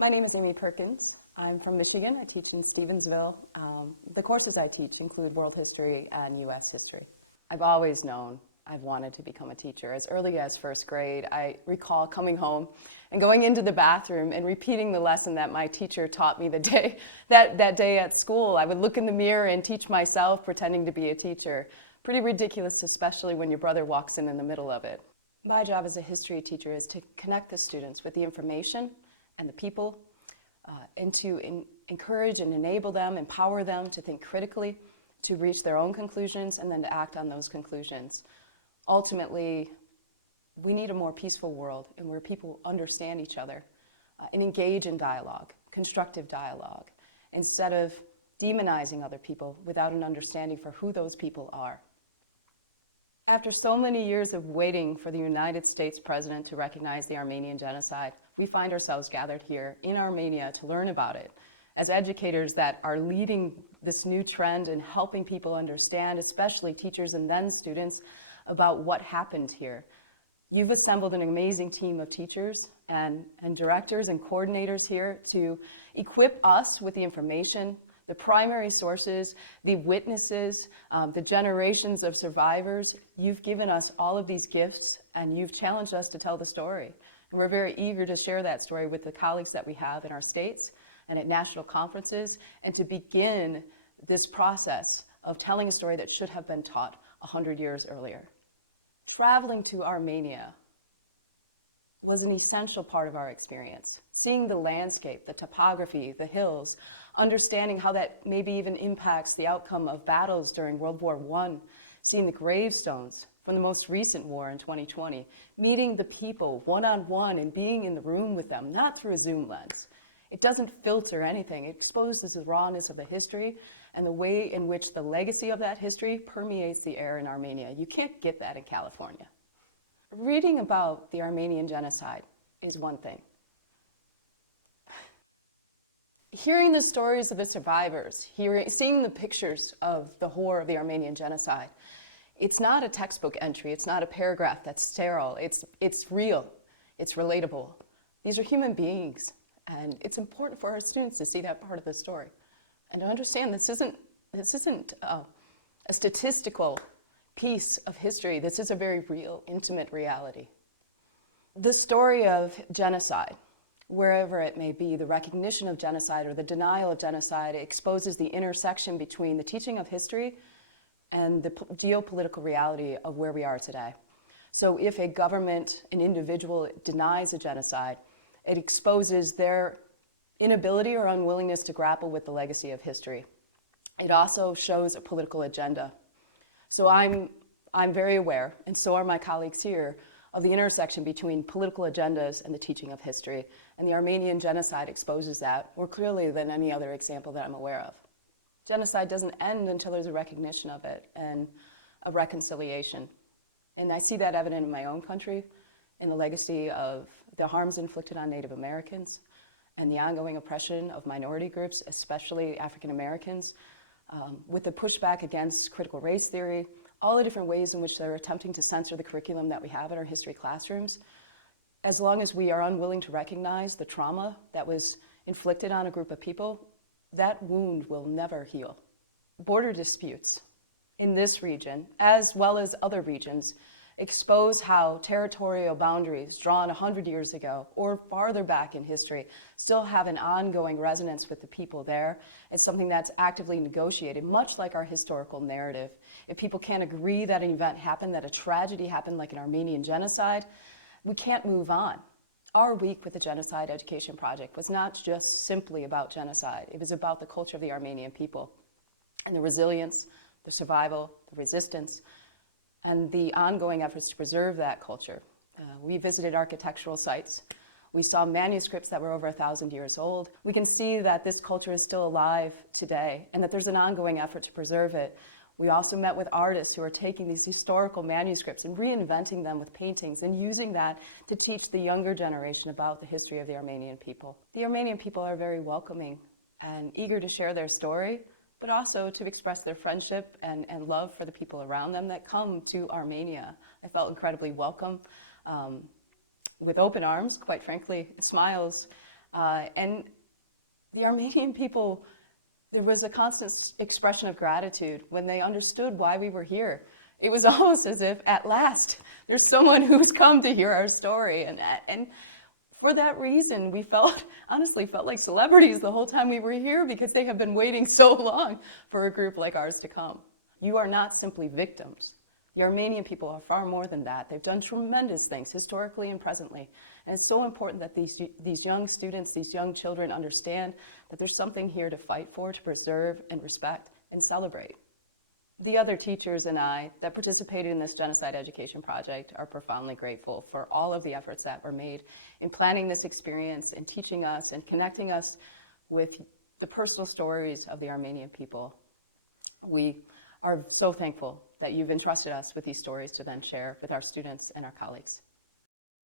My name is Amy Perkins. I'm from Michigan. I teach in Stevensville. The courses I teach include world history and U.S. history. I've always known I've wanted to become a teacher. As early as first grade, I recall coming home and going into the bathroom and repeating the lesson that my teacher taught me that day at school. I would look in the mirror and teach myself, pretending to be a teacher. Pretty ridiculous, especially when your brother walks in the middle of it. My job as a history teacher is to connect the students with the information and the people, and to encourage and enable them, empower them to think critically, to reach their own conclusions, and then to act on those conclusions. Ultimately, we need a more peaceful world and where people understand each other and engage in dialogue, constructive dialogue, instead of demonizing other people without an understanding for who those people are. After so many years of waiting for the United States president to recognize the Armenian Genocide, we find ourselves gathered here in Armenia to learn about it. As educators that are leading this new trend and helping people understand, especially teachers and then students, about what happened here. You've assembled an amazing team of teachers and directors and coordinators here to equip us with the information, the primary sources, the witnesses, the generations of survivors. You've given us all of these gifts and you've challenged us to tell the story. And we're very eager to share that story with the colleagues that we have in our states and at national conferences, and to begin this process of telling a story that should have been taught 100 years earlier. Traveling to Armenia was an essential part of our experience. Seeing the landscape, the topography, the hills, understanding how that maybe even impacts the outcome of battles during World War I, seeing the gravestones from the most recent war in 2020, meeting the people one-on-one and being in the room with them, not through a Zoom lens. It doesn't filter anything. It exposes the rawness of the history and the way in which the legacy of that history permeates the air in Armenia. You can't get that in California. Reading about the Armenian Genocide is one thing. Hearing the stories of the survivors, seeing the pictures of the horror of the Armenian Genocide, it's not a textbook entry, it's not a paragraph that's sterile, it's real, it's relatable. These are human beings, and it's important for our students to see that part of the story and to understand this isn't a statistical piece of history. This is a very real, intimate reality. The story of genocide, wherever it may be, the recognition of genocide or the denial of genocide exposes the intersection between the teaching of history and the geopolitical reality of where we are today. So if a government, an individual denies a genocide, it exposes their inability or unwillingness to grapple with the legacy of history. It also shows a political agenda. So I'm very aware, and so are my colleagues here, of the intersection between political agendas and the teaching of history. And the Armenian Genocide exposes that more clearly than any other example that I'm aware of. Genocide doesn't end until there's a recognition of it and a reconciliation. And I see that evident in my own country, in the legacy of the harms inflicted on Native Americans and the ongoing oppression of minority groups, especially African Americans, with the pushback against critical race theory, all the different ways in which they're attempting to censor the curriculum that we have in our history classrooms. As long as we are unwilling to recognize the trauma that was inflicted on a group of people, that wound will never heal. Border disputes in this region, as well as other regions, expose how territorial boundaries drawn 100 years ago or farther back in history still have an ongoing resonance with the people there. It's something that's actively negotiated, much like our historical narrative. If people can't agree that an event happened, that a tragedy happened like an Armenian genocide, we can't move on. Our week with the Genocide Education Project was not just simply about genocide. It was about the culture of the Armenian people and the resilience, the survival, the resistance, and the ongoing efforts to preserve that culture. We visited architectural sites. We saw manuscripts that were over 1,000 years old. We can see that this culture is still alive today and that there's an ongoing effort to preserve it. We also met with artists who are taking these historical manuscripts and reinventing them with paintings and using that to teach the younger generation about the history of the Armenian people. The Armenian people are very welcoming and eager to share their story, but also to express their friendship and love for the people around them that come to Armenia. I felt incredibly welcome, with open arms, quite frankly, smiles, And the Armenian people, there was a constant expression of gratitude when they understood why we were here. It was almost as if, at last, there's someone who's come to hear our story. And for that reason, we honestly felt like celebrities the whole time we were here, because they have been waiting so long for a group like ours to come. You are not simply victims. The Armenian people are far more than that. They've done tremendous things, historically and presently. And it's so important that these young students, these young children understand that there's something here to fight for, to preserve and respect and celebrate. The other teachers and I that participated in this genocide education project are profoundly grateful for all of the efforts that were made in planning this experience and teaching us and connecting us with the personal stories of the Armenian people. We are so thankful that you've entrusted us with these stories to then share with our students and our colleagues.